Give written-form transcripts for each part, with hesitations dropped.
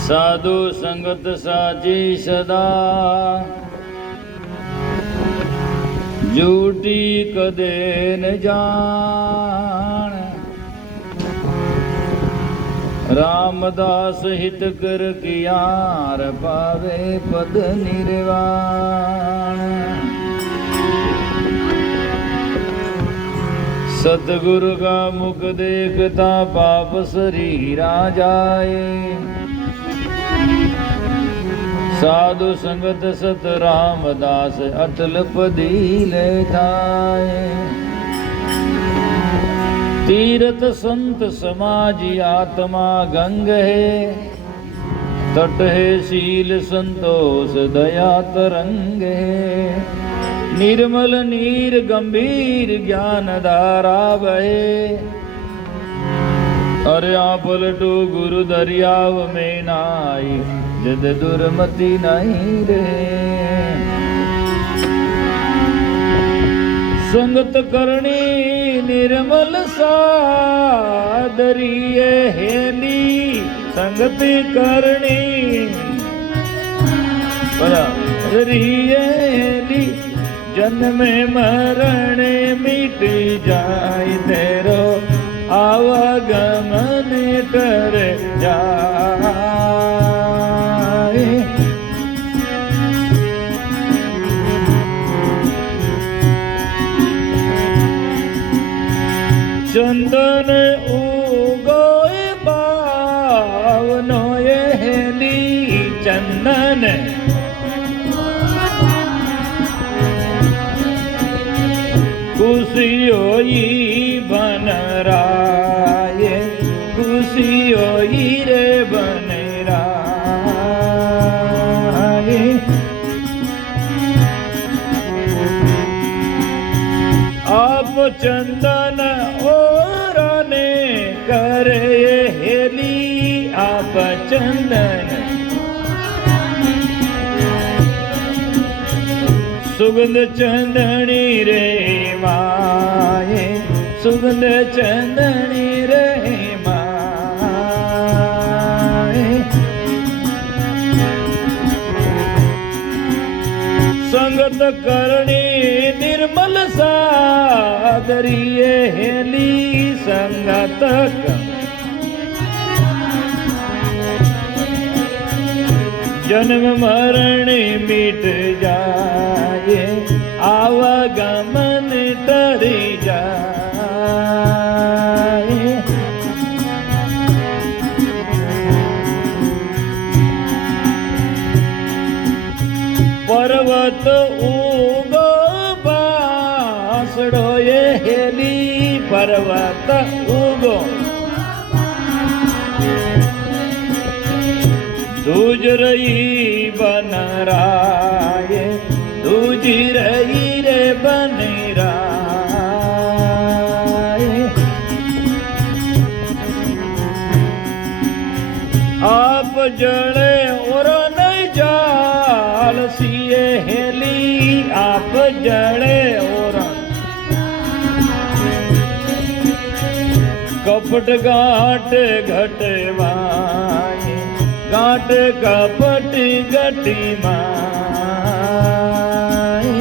साधु संगत साची सदा झूठी कदे न जान। रामदास हित कर कियार पावे पद निर्वाण। सतगुरु का मुख देखता पाप शरीरा जाए। साधु संगत सत रामदास अटल पदीले थाए। तीर्थ संत समाजी आत्मा गंग है। तट है शील संतोष दया तरंग है। निर्मल नीर गंभीर ज्ञान धारा बहे। अरे पलटू गुरु दरियाव में नाई जद दुर्मति नहीं रहे। संगत करनी निर्मल सादरिये हेली। संगति करनी रिये हेली। जन्म मरण मिट जाए तेरो आवागमन कर जाए। चंदन उगोए बावनो ये हेली। चंदन खुशियोई बन राये। खुशियोई रे बन राये। आप चंदन ओराने करे हेली। आप चंदन सुगंध चंदनी रे माए। सुगंध चंदनी रे माए। संगत करनी निर्मल सादरिये हेली। संगत जन्म मरण मिट जाए। आवागमन तरी जाए। पर्वत उगो बासड़ो ये हेली। पर्वत उगो दूज रही बन राये। दूजी रही रे बन राये। आप जड़े और नहीं जाल सिए हेली। आप जड़े और कपट गाट घटवाए। गाट कपट गटी माए।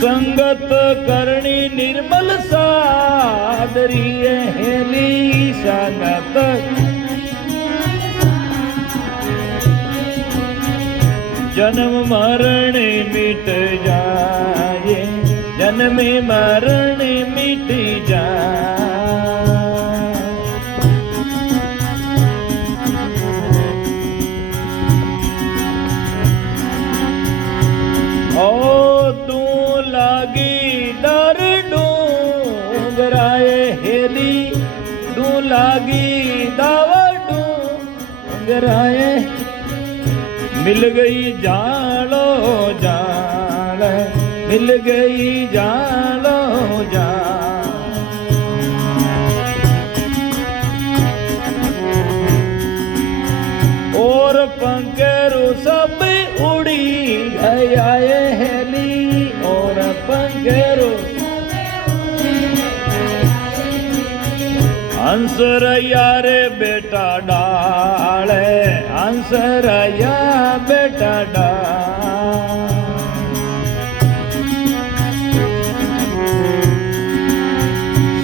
संगत करनी निर्मल सादरिये हेली। संगत जन्म मरण मिट जाए। जन्म मरण मिट जाए। ओ तू लागी डर डूंगराए हेली। तू लागी दावा डूंगराए। मिल गई जालो जाल। मिल गई जालो जाल। और पंखेरु सब उड़ी गया हेली। और पंखेरु हंसरैया रे बेटा डाले, हंसरैया बेटा डाल।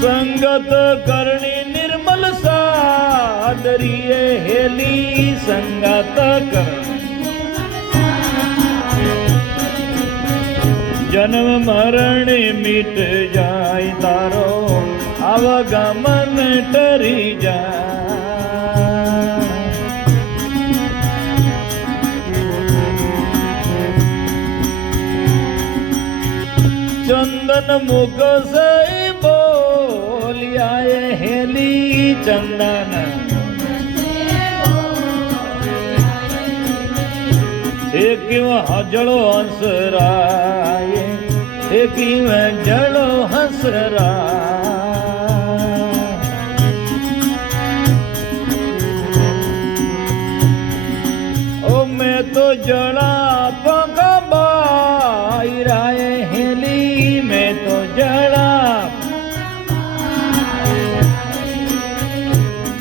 संगत करनी निर्मल सादरिये हेली, संगत करनी जन्म मरण मिट जाय तारो, आवागमन टरी जाय। चंदन मुख से बोलियाए हेली, चंदन हे क्यों हजड़ो हंसराए, हे क्यों जड़ो हंसराए। ओ मैं तो जड़ा पंखा बाहराए हेली, मैं तो जड़ा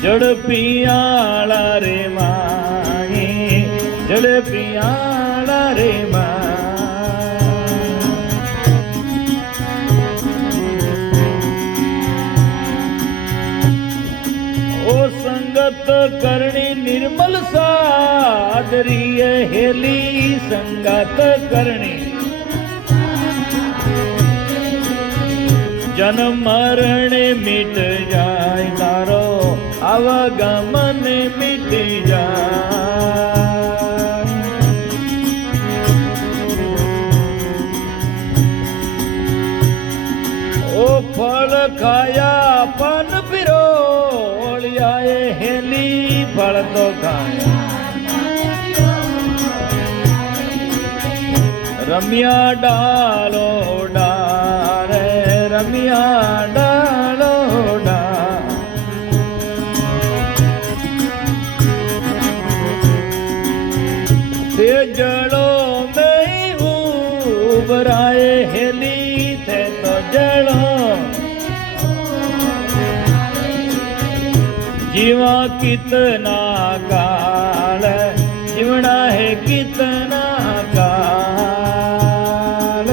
जड़ पियाला रे माए, जड़ पियाला रे माए। ओ संगत करनी निर्मल सादरिये हेली, संगत करनी जन्म मरण मिट जाय तारो, आवागमन मिट जाय। ओ फल खाया पन पिरोलियाए हेली, फल तो खाया रमिया डालो डारे, रमिया डालो डाल। ते जड़ों में ही उबराए हेली, थे तो जड़ों जीवा कितना काल, जीवना है कितना काल।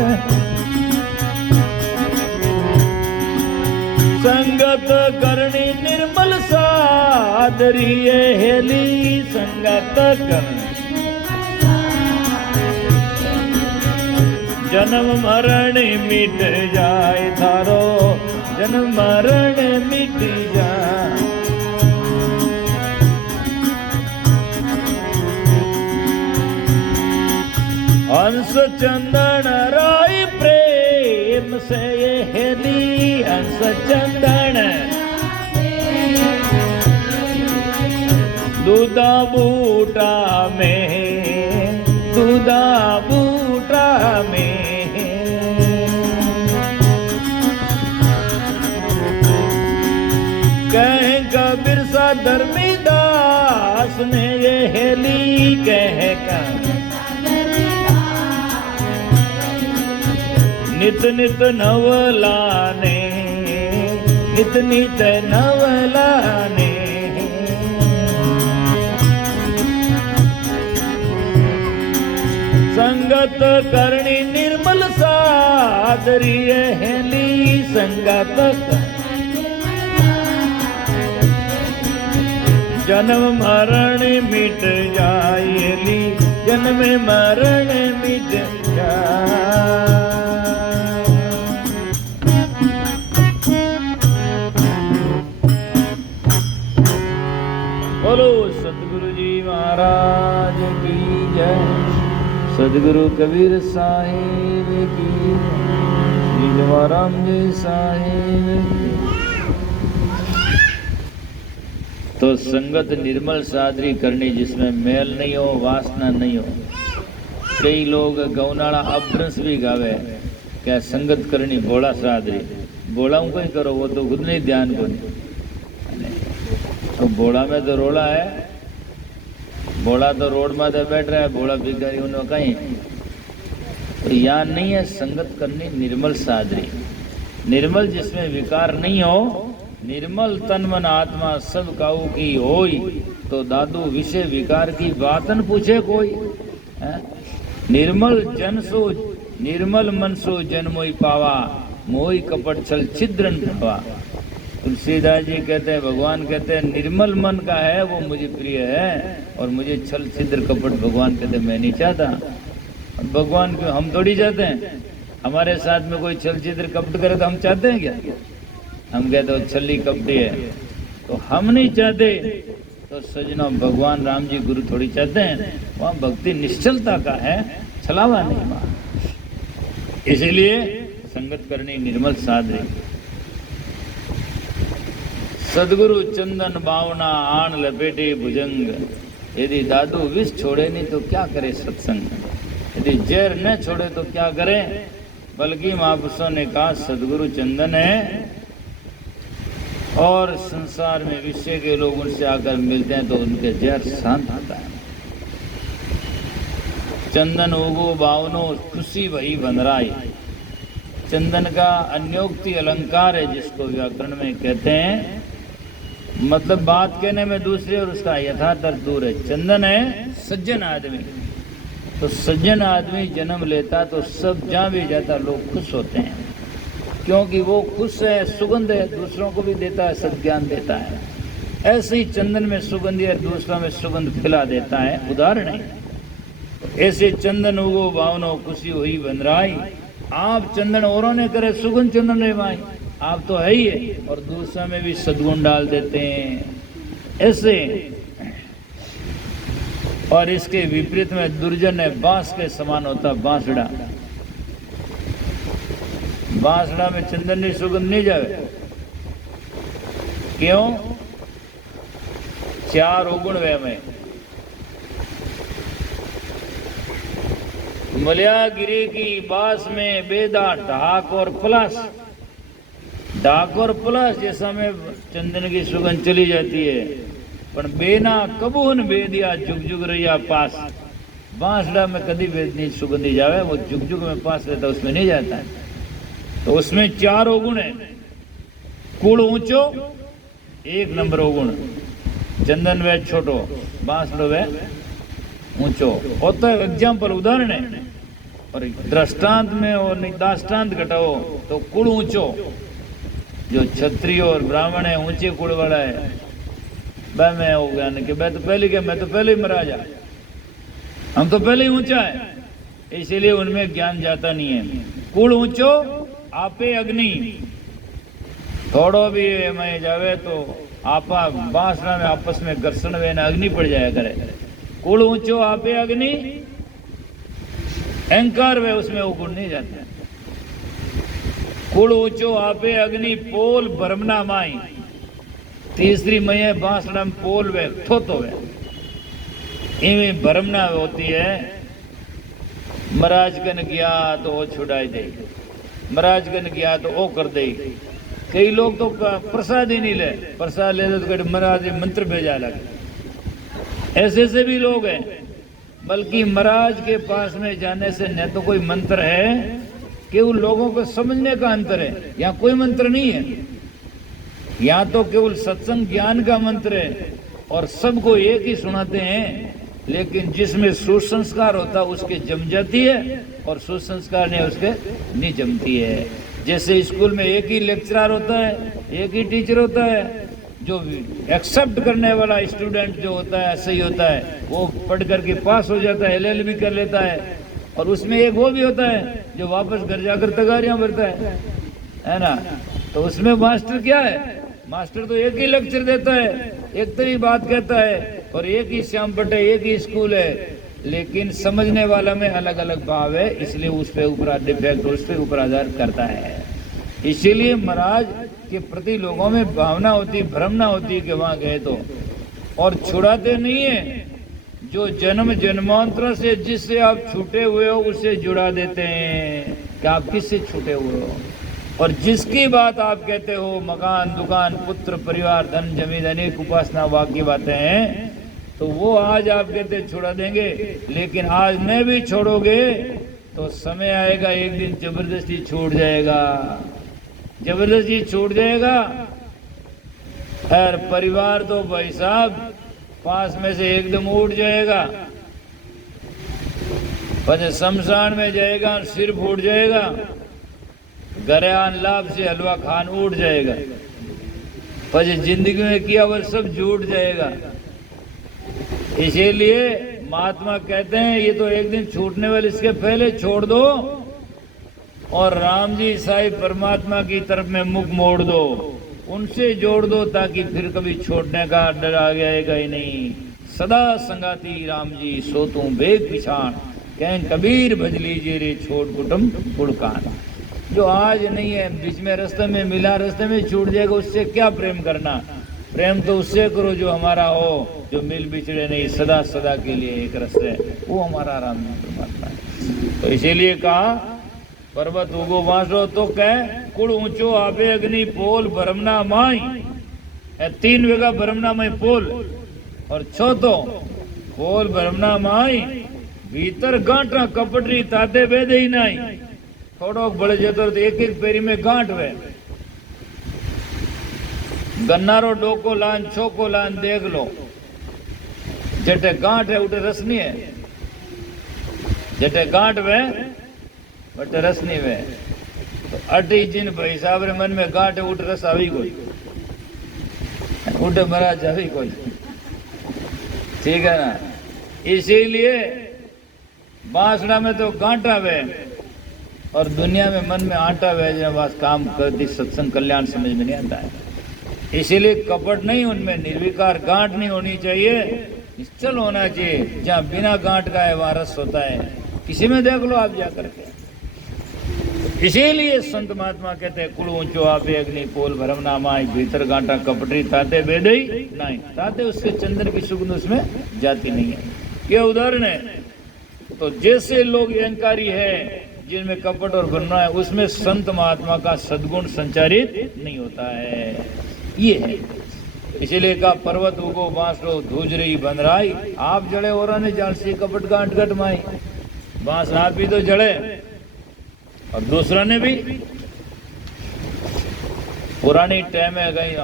संगत करनी निर्मल सादरिये हेली, संगत करनी जन्म मरण मिट जाए थारो, जन्म मरण मिट जाए। हंस चंदन राय प्रेम से ये हेली, हंस चंदन दूधा बूटा में, दूधा बूटा में। कह कबीर सा धर्मीदास ने ये हेली, कह नित नित नवलाने, नित नित नवलाने। संगत करनी निर्मल सादरिये हेली, संगत जन्म मरण मिट जाएली, जन्म मरण मिट जाए। बोलो सतगुरु जी महाराज की जय, सदगुरु कबीर साहिब की, श्री जवाराम जी साहिब की। तो संगत निर्मल सादरी करनी जिसमें मेल नहीं हो, वासना नहीं हो। कई लोग गौनाड़ा अपभ्रंश भी गावे क्या संगत करनी भोला सादरी, भोला कोई करो वो तो खुद नहीं ध्यान को नहीं। तो भोला में तो रोला है, भोला तो रोड में तो बैठ रहा है, भोला भिखारी उन्होंने कहीं। तो यहाँ नहीं है संगत करनी निर्मल सादरी, निर्मल जिसमें विकार नहीं हो निर्मल तन मन आत्मा सब काऊ की होई, तो दादू विषय विकार की बातन पूछे कोई। निर्मल जन सो निर्मल मन सो जन मोई पावा, मोई कपट छल छिद्रन भावा। तुलसीदास जी कहते हैं, भगवान कहते हैं निर्मल मन का है वो मुझे प्रिय है, और मुझे छल छिद्र कपट भगवान कहते हैं मैं नहीं चाहता। भगवान क्यों, हम थोड़ी चाहते हैं। हमारे साथ में कोई छल छिद्र कपट करे तो हम चाहते हैं क्या? हम कहते हो छली कपटी है, तो हम नहीं चाहते। तो सजनों, भगवान राम जी गुरु थोड़ी चाहते हैं, वहाँ भक्ति निश्चलता का है, छलावा नहीं वहाँ। इसीलिए संगत करनी निर्मल साधे। सदगुरु चंदन बावना आण लपेटे भुजंग, यदि दादू विष छोड़े नहीं तो क्या करे सत्संग, यदि जहर न छोड़े तो क्या करे। बल्कि महापुरुषों ने कहा सदगुरु चंदन है, और संसार में विषय के लोग उनसे आकर मिलते हैं तो उनके जहर शांत होता है। चंदन उगो बावनो खुशी वही बनराई, चंदन का अन्योक्ति अलंकार है जिसको व्याकरण में कहते हैं, मतलब बात कहने में दूसरे और उसका यथार्थ अर्थ दूर है। चंदन है सज्जन आदमी, तो सज्जन आदमी जन्म लेता तो सब जहाँ भी जाता लोग खुश होते हैं, क्योंकि वो खुश है, सुगंध है, दूसरों को भी देता है, सद्ज्ञान देता है। ऐसे ही चंदन में सुगंध है, दूसरों में सुगंध फैला देता है, उदाहरण है। ऐसे चंदन उगो भावनो खुशी हुई बनराई, आप चंदन औरों ने करे सुगंध चंदन रे भाई, आप तो है ही है, और दूसरों में भी सद्गुण डाल देते हैं ऐसे। और इसके विपरीत में दुर्जन है, बांस के समान होता बांसड़ा, बांसड़ा में चंदन की सुगंध नहीं जावे। क्यों? चार अवगुण वे में। मलयागिरी की बास में बेदा ढाक और प्लस, ढाक और प्लस जैसा में चंदन की सुगंध चली जाती है, पर बेना कबून बेदिया जुग जुग रहिया पास, बांसड़ा में कभी बेद नहीं सुगंध नहीं जावे, वो जुग जुग में पास रहता उसमें नहीं जाता है। तो उसमें चार अवगुण है। कुल ऊंचो एक नंबर अवगुण, चंदन वे छोटो, बांसड़ो वे ऊंचो होता है। एग्जाम्पल उदाहरण है, और दृष्टांत में और दाष्टांत घटाओ तो कुल ऊंचो, जो क्षत्रिय और ब्राह्मण है ऊंचे कुल वाला है, वह मैं हो गया कि मैं तो पहले क्या, मैं तो पहले ही महाराजा, हम तो पहले ही ऊंचा है, इसीलिए उनमें ज्ञान जाता नहीं है। कुल ऊंचो आपे अग्नि, थोड़ो भी मैं जावे तो आपा बांसड़ा में आपस में घर्षण वे ना अग्नि पड़ जाया करे। कुल ऊंचो आपे अग्नि, अहंकार वे उसमें वो गुण नहीं जाता। कुल ऊंचो आपे अग्नि पोल भरमना माई, तीसरी मई बांसड़ा में पोल वे थोतो वे, इनमें भरमना होती है। महाराज कन गया तो वो छुड़ाई दे, महाराज कन गया तो वो कर दे। कई लोग तो प्रसाद ही नहीं ले, प्रसाद ले तो महाराज मंत्र भेजा लगे, ऐसे से भी लोग हैं। बल्कि महाराज के पास में जाने से न तो कोई मंत्र है, केवल लोगों को समझने का अंतर है। यहाँ कोई मंत्र नहीं है, यहाँ तो केवल सत्संग ज्ञान का मंत्र है, और सबको एक ही सुनाते हैं। लेकिन जिसमें सुसंस्कार होता उसके जम जाती है, और सुसंस्कार नहीं उसके नहीं जमती है। जैसे स्कूल में एक ही लेक्चरर होता है, एक ही टीचर होता है, जो एक्सेप्ट करने वाला स्टूडेंट जो होता है सही होता है, वो पढ़ करके पास हो जाता है, LLB कर लेता है। और उसमें एक वो भी होता है जो वापस घर जाकर तगारियां भरता है ना। तो उसमें मास्टर क्या है? मास्टर तो एक ही लेक्चर देता है, एक तो ही बात कहता है, और एक ही श्याम पट है, एक ही स्कूल है, लेकिन समझने वाला में अलग अलग भाव है, इसलिए उस पे ऊपर डिफेक्ट उस पे ऊपर आधार करता है। इसीलिए महाराज के प्रति लोगों में भावना होती, भ्रमना होती कि वहां गए तो, और छुड़ाते नहीं है। जो जन्म जन्मांतरों से जिससे आप छूटे हुए हो उससे जुड़ा देते हैं कि आप किससे छूटे हुए हो। और जिसकी बात आप कहते हो, मकान दुकान पुत्र परिवार धन जमीन अनेक उपासना वाक्य बातें हैं, तो वो आज आप कहते छुड़ा देंगे, लेकिन आज नहीं भी छोड़ोगे तो समय आएगा एक दिन जबरदस्ती छूट जाएगा, जबरदस्ती छूट जाएगा। खैर परिवार तो भाई साहब पास में से एकदम उठ जाएगा, પછી शमशान में जाएगा सिर फूट जाएगा, घरे आन लाभ से हलवा खान उठ जाएगा, પછી जिंदगी में किया वो सब झूठ जाएगा। इसीलिए महात्मा कहते हैं ये तो एक दिन छूटने वाले, इसके पहले छोड़ दो और राम जी साईं परमात्मा की तरफ में मुख मोड़ दो, उनसे जोड़ दो ताकि फिर कभी छोड़ने का डर आ जाएगा ही नहीं। सदा संगाती राम जी सो तू बेग पिछाण, कह कबीर भज लीजिए रे छोट कुटुम गुड़कान। जो आज नहीं है बीच में रास्ते में मिला, रास्ते में छूट जाएगा, उससे क्या प्रेम करना। प्रेम तो उससे करो जो हमारा हो, जो मिल बिछड़े नहीं, सदा सदा के लिए एक रास्ते, वो हमारा राम जी परमात्मा है। तो इसीलिए कहा पर्वत उगो बांसो तो कह कुड़ ऊंचो आपे अग्नि पोल भरमना माई, 3 वेगा भरमना माई पोल और छो तो पोल भरमना माई भीतर गांठा कपटरी ताते बेदे ही नहीं। थोड़ो बड़े जतो तो एक एक पेरी में गांठ वे, गन्नारो डोको लान छोको लान देख लो, जटे गांठ है उठे रस नहीं है, जटे गांठ वे बटे रस नहीं वे। तो अटी जिन भाई साहब रे मन में गांठ है उठ रस आवी कोई, उठे महाराज आवी कोई, ठीक है ना। इसीलिए बांसड़ा में तो गांठा वे और दुनिया में मन में आटा वे, जब बस काम करती सत्संग कल्याण समझ में नहीं आता है। इसीलिए कपट नहीं, उनमें निर्विकार गांठ नहीं होनी चाहिए, निश्चल होना चाहिए। जहाँ बिना गांठ का है वहाँ रस होता है, किसी में देख लो आप जाकर के। इसीलिए संत महात्मा कहते हैं कुड़ ऊंचो आपे अग्नि पोल भरमना माई, भीतर गांठा कपटरी ताते बेदई नहीं, ताते उसके चंदन की सुगंध उसमें जाती नहीं है। ये उदाहरण है। तो जैसे लोग अहंकारी है जिनमें कपट और भरना है, उसमें संत महात्मा का सद्गुण संचारित नहीं होता है, ये है। इसीलिए कहा पर्वत उगो बांसो धूज रही बंदराई, आप जड़े और ने जान से कपट गांठ गट माई। बांस आप भी तो जड़े और दूसरा ने भी। पुरानी टाइम में गई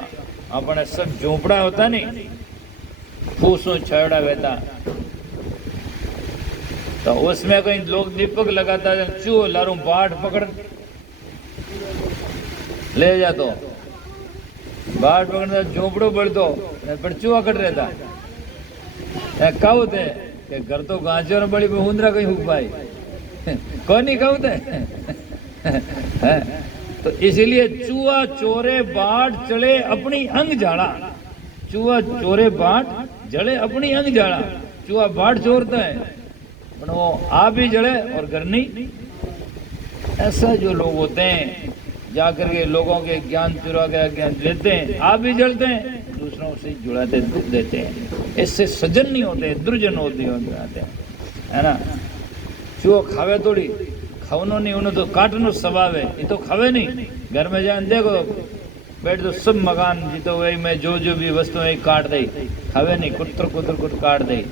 अपने सब झोपड़ा होता नहीं, फूसों छड़ा रहता, तो उसमें कहीं लोग दीपक लगाता है, चूहो लारू बाट पकड़ ले जा, तो बाट पकड़ता झोपड़ो बढ़तो पर चूहा कट रहता। कहते हैं कि घर तो गांजर बड़ी हुंदरा कहीं हुक पाई कौन नहीं कहते हैं। तो इसीलिए चूहा चोरे बाट चले अपनी अंग झाड़ा, चूहा चोरे बाट जड़े अपनी अंग झाड़ा। चूहा बाट चोरता है पर वो आप भी जड़े और घर नहीं। ऐसा जो लोग होते हैं जाकर के लोगों के ज्ञान चुरा के ज्ञान लेते हैं, आप भी जलते हैं, दूसरों से जुड़ाते दुख देते हैं। इससे सज्जन नहीं होते, दुर्जन होते हैं, है ना। चूहो खावे थोड़ी, खावनो नहीं, उन्हें तो काटनो स्वभाव है, ये तो खावे नहीं। घर में जाए देखो बैठ तो सब मकान जी तो वही में जो जो भी वस्तु है काट दे, खावे नहीं, कुत्र कुत्र कुत्र काट दे।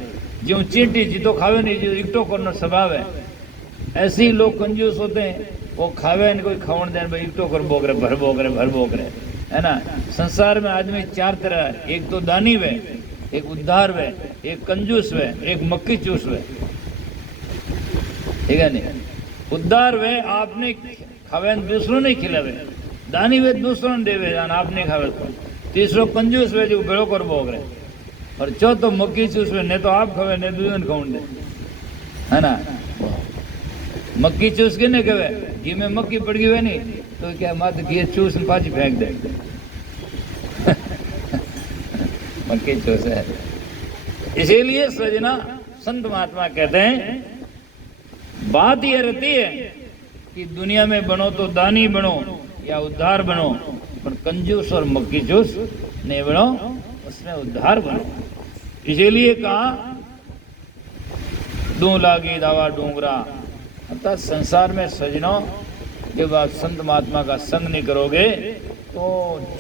जो चींटी जी तो खावे नहीं, जो इकट्ठो करना स्वभाव है। ऐसे ही लोग कंजूस होते हैं, वो खावे नहीं, कोई खावन दे भाई इकट्ठो कर बोकरे भर बोकरे भर बोकरे, है ना। संसार में आदमी 4 तरह है, एक तो दानी वे, एक उद्धार वे, एक कंजूस वे, एक मक्की चूस वे, ठीक है नहीं। उद्धार वे आपने खावे दूसरों नहीं खिलावे, दानी वे दूसरों ने देवे दान आपने खावे। तीसरो कंजूस वे जो बेड़ो कर बोकरे, और चौथो मक्की चूस वे, नहीं तो आप खावे नहीं दूसरे खावन दे, है ना। मक्की चूस के नहीं कहे घी में मक्की पड़ गई है नहीं तो क्या मत घी चूस पाची फेंक दे मक्की चूस है। इसीलिए सजना संत महात्मा कहते हैं बात यह रहती है कि दुनिया में बनो तो दानी बनो या उद्धार बनो, पर कंजूस और मक्की चूस नहीं बनो, उसमें उद्धार बनो। इसीलिए कहा दू लागी दावा डूंगरा, अर्थात संसार में सजनों जब आप संत महात्मा का संग नहीं करोगे तो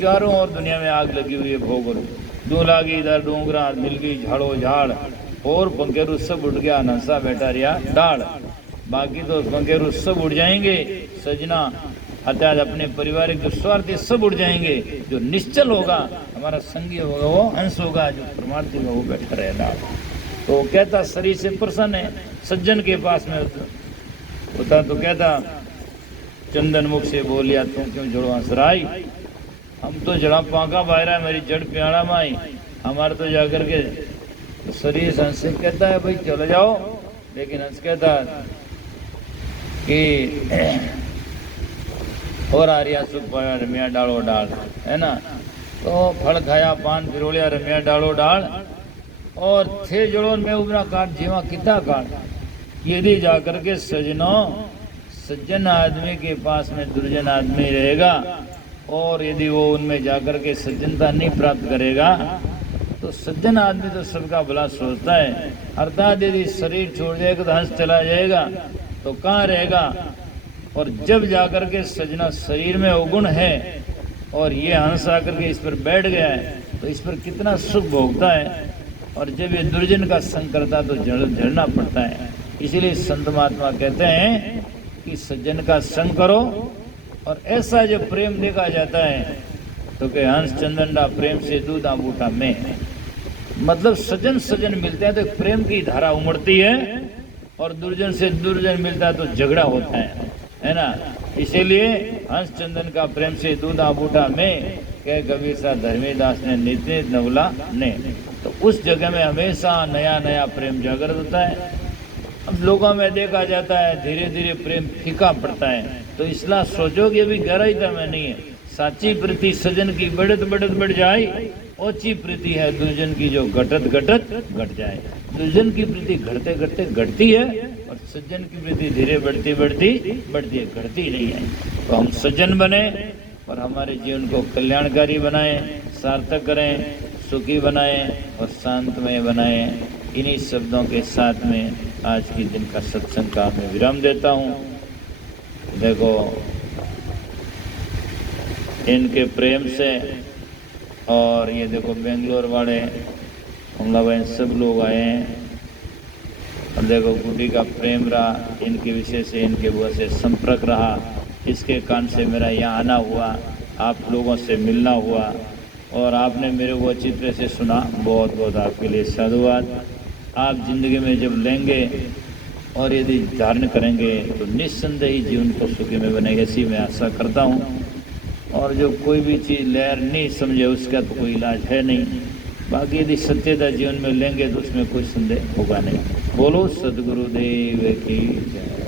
चारों ओर दुनिया में आग लगी हुई है भोगरो। दू लागी इधर डूंगरा मिल गई झाड़ो झाड़, और पंखेरु सब उठ गया नंसा बैठा रिया डाड़। बाकी तो पंखेरु सब उड़ जाएंगे सजना, अर्थात अपने पारिवारिक जो स्वार्थ है सब उड़ जाएंगे। जो निश्चल होगा, हमारा संगी होगा, वो अंश होगा, जो परमार्थी होगा वो बैठा रहेगा। तो कहता शरीर से प्रसन्न है, सज्जन के पास में होता तो कहता चंदन मुख से बोलिया तुम क्यों जड़ो हंसराई, हम तो जड़ा पाका बाहरा मेरी जड़ प्याड़ा माई, हमारे तो जाकर के तो शरीर हंस से कहता है भाई चले जाओ, लेकिन हंस कहता कि और आर्या सुख पाया रमिया डालो डाल, है ना। तो फल खाया पान फिरोलिया रमिया डालो डाल, और थे जड़ों में उबरा काट जीवा किता काट। यदि जाकर के सजनों सज्जन आदमी के पास में दुर्जन आदमी रहेगा, और यदि वो उनमें जाकर के सज्जनता नहीं प्राप्त करेगा, तो सज्जन आदमी तो सबका भला सोचता है। अर्थात यदि शरीर छोड़ जाएगा तो हंस चला जाएगा तो कहाँ रहेगा। और जब जाकर के सजना शरीर में अवगुण है और ये हंस आकर के इस पर बैठ गया है, तो इस पर कितना सुख भोगता है। और जब ये दुर्जन का संग करता तो झड़ना पड़ता है। इसीलिए संत महात्मा कहते हैं कि सज्जन का संग करो। और ऐसा जब प्रेम देखा जाता है तो कि हंस चंदनडा प्रेम से दूधा बूटा में, मतलब सज्जन सज्जन मिलते हैं तो प्रेम की धारा उमड़ती है, और दुर्जन से दुर्जन मिलता है तो झगड़ा होता है ना। इसीलिए हंस चंदन का प्रेम से दूधा बूटा में, कह कबीर सा धर्मीदास ने नित नित नवला ने। तो उस जगह में हमेशा नया नया प्रेम जागृत होता है। अब लोगों में देखा जाता है धीरे धीरे प्रेम फीका पड़ता है, तो इसलिए सोचो कि अभी गहराईता में नहीं है। साची प्रीति सजन की बढ़त बढ़त बढ़ जाए, ओची प्रीति है दुर्जन की जो घटत घटत घट जाए। दुर्जन की प्रीति घटते घटते घटती है, और सज्जन की प्रीति धीरे बढ़ती बढ़ती बढ़ती है, घटती नहीं है। तो हम सज्जन बने और हमारे जीवन को कल्याणकारी बनाएं, सार्थक करें, सुखी बनाएं और शांतमय बनाएं। इन्हीं शब्दों के साथ में आज के दिन का सत्संग का मैं विराम देता हूँ। देखो इनके प्रेम से, और ये देखो बेंगलोर वाले हमला बहन सब लोग आए हैं, और देखो गुड्डी का प्रेम रहा, इनके विषय से इनके वो से संपर्क रहा, इसके कान से मेरा यहाँ आना हुआ, आप लोगों से मिलना हुआ, और आपने मेरे को अच्छी तरह से सुना। बहुत बहुत आपके लिए साधुवाद। आप जिंदगी में जब लेंगे और यदि धारण करेंगे तो निस्संदेह ही जीवन को सुखी में बनेगा, ऐसी मैं आशा करता हूँ। और जो कोई भी चीज़ लहर नहीं समझे उसका तो कोई इलाज है नहीं। बाकी यदि सत्यता जीवन में लेंगे तो उसमें कोई संदेह होगा नहीं। बोलो सद्गुरुदेव की जय।